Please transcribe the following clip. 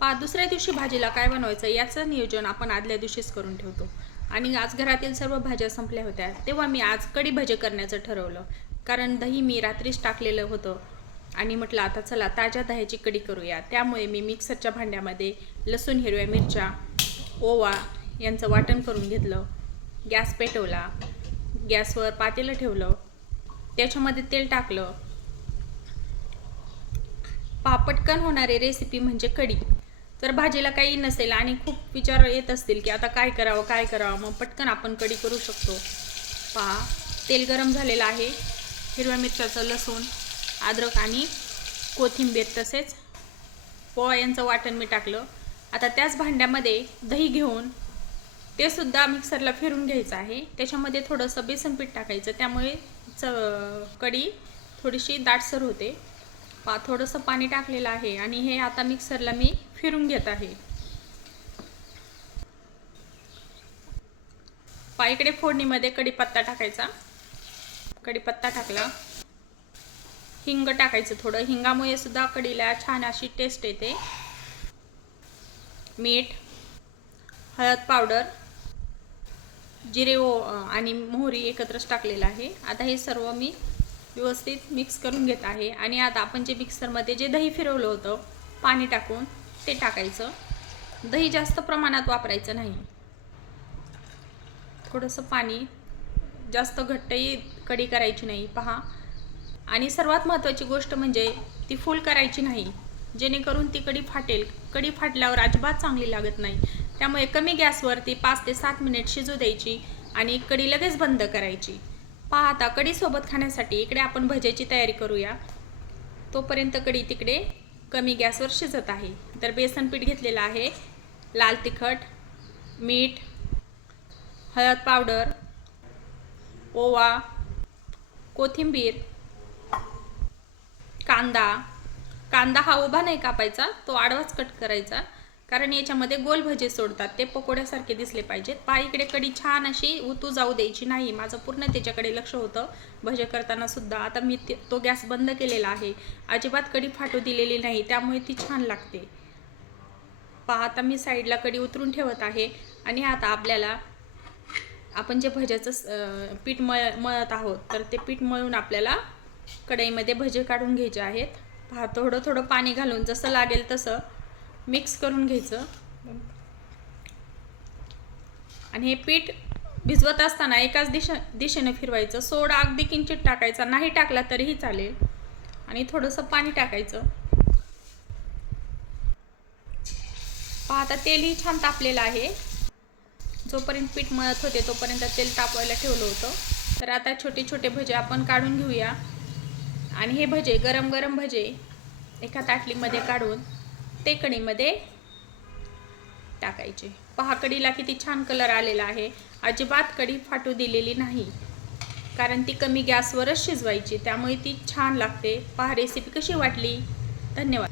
पा दुसऱ्या दिवशी भाजीला काय बनवायचं याचं नियोजन आपण आदल्या दिवशीच करून ठेवतो. आणि आज घरातील सर्व भाज्या संपल्या होत्या तेव्हा मी आज कडी भजे करण्याचं ठरवलं. कारण दही मी रात्रीच टाकलेलं होतं. आणि म्हटलं आता चला ताज्या दह्याची कढी करूया. त्यामुळे मी मिक्सरच्या भांड्यामध्ये लसूण हिरव्या मिरच्या ओवा यांचं वाटण करून घेतलं. गॅस पेटवला. गॅसवर पातेलं ठेवलं. त्याच्यामध्ये तेल टाकलं. पापटकन होणारी रेसिपी म्हणजे कढी. तर भाजीला काही नसेल आणि खूप विचार येत असतील की आता काय करावं काय करावं? मग पटकन आपण कढी करू शकतो. पहा तेल गरम झालेलं आहे. हिरव्या मिरच्याचं लसूण अद्रक आणि कोथिंबीर तसेच पोहा यांचं वाटण मी टाकलं. आता त्याच भांड्यामध्ये दही घेऊन ते सुद्धा मिक्सरला फिरून घ्यायचं आहे. त्याच्यामध्ये थोडंसं बेसन पीठ टाकायचं. त्यामुळे च कढी थोडीशी दाटसर होते. पा थोडंसं पाणी टाकलेलं आहे आणि हे आता मिक्सरला मी फिरून घेत आहे. पा इकडे फोडणीमध्ये कढीपत्ता टाकायचा. कढीपत्ता टाकला. हिंग टाकायचं थोडं. हिंगामुळे सुद्धा कढीला छान अशी टेस्ट येते. मीठ हळद पावडर जिरे ओ आणि मोहरी एकत्रच टाकलेलं आहे. आता हे सर्व मी व्यवस्थित मिक्स करून घेत आहे. आणि आता आपण जे मिक्सरमध्ये जे दही फिरवलं होतं पाणी टाकून ते टाकायचं. दही जास्त प्रमाणात वापरायचं नाही. थोडंसं पाणी जास्त घट्टही कढी करायची नाही पहा. आणि सर्वात महत्त्वाची गोष्ट म्हणजे ती फुल करायची नाही. जेणेकरून ती कढी फाटेल. कढी फाटल्यावर अजिबात चांगली लागत नाही. त्यामुळे कमी गॅसवरती पाच ते सात मिनिट शिजू द्यायची आणि कढी लगेच बंद करायची. पाहता कढीसोबत खाण्यासाठी इकडे आपण भज्याची तयारी करूया. तोपर्यंत कढी तिकडे कमी गॅसवर शिजत आहे. तर बेसन पीठ घेतलेलं आहे लाल तिखट मीठ हळद पावडर ओवा कोथिंबीर कांदा. कांदा हा उभा नाही कापायचा तो आडवाच कट करायचा. कारण याच्यामध्ये गोल भजे सोडतात. ते पकोड्यासारखे दिसले पाहिजेत. पहा इकडे कढी छान अशी उतू जाऊ द्यायची नाही. माझं पूर्ण त्याच्याकडे लक्ष होतं. भजे करताना सुद्धा. आता मी ते- तो गॅस बंद केलेला आहे. अजिबात कढी फाटू दिलेली नाही. त्यामुळे ती छान लागते. पहा आता मी साईडला कढी उतरून ठेवत आहे. आणि आता आपल्याला आपण जे भज्याचं स- पीठ मळ मळत आहोत तर ते पीठ मळून आपल्याला कढईमध्ये भजे काढून घ्यायचे आहेत. पहा थोडं थोडं पाणी घालून जसं लागेल तसं मिक्स करून घ्यायचं. आणि हे पीठ भिजवत असताना एकाच दिशा दिशेने फिरवायचं. सोडा अगदी किंचित टाकायचा. नाही टाकला तरीही चालेल. आणि थोडंसं पाणी टाकायचं. पहा आता तेलही छान तापलेलं आहे. जोपर्यंत पीठ मळत होते तोपर्यंत तेल तापवायला ठेवलं होतं. तर आता छोटे छोटे भजे आपण काढून घेऊया. आणि हे भजे गरम गरम भजे एका ताटलीमध्ये काढून ते कणीमध्ये टाकायचे. पहा कडीला किती छान कलर आलेला आहे. अजिबात कडी फाटू दिलेली नाही. कारण ती कमी गॅसवरच शिजवायची त्यामुळे ती छान लागते. पहा रेसिपी कशी वाटली? धन्यवाद.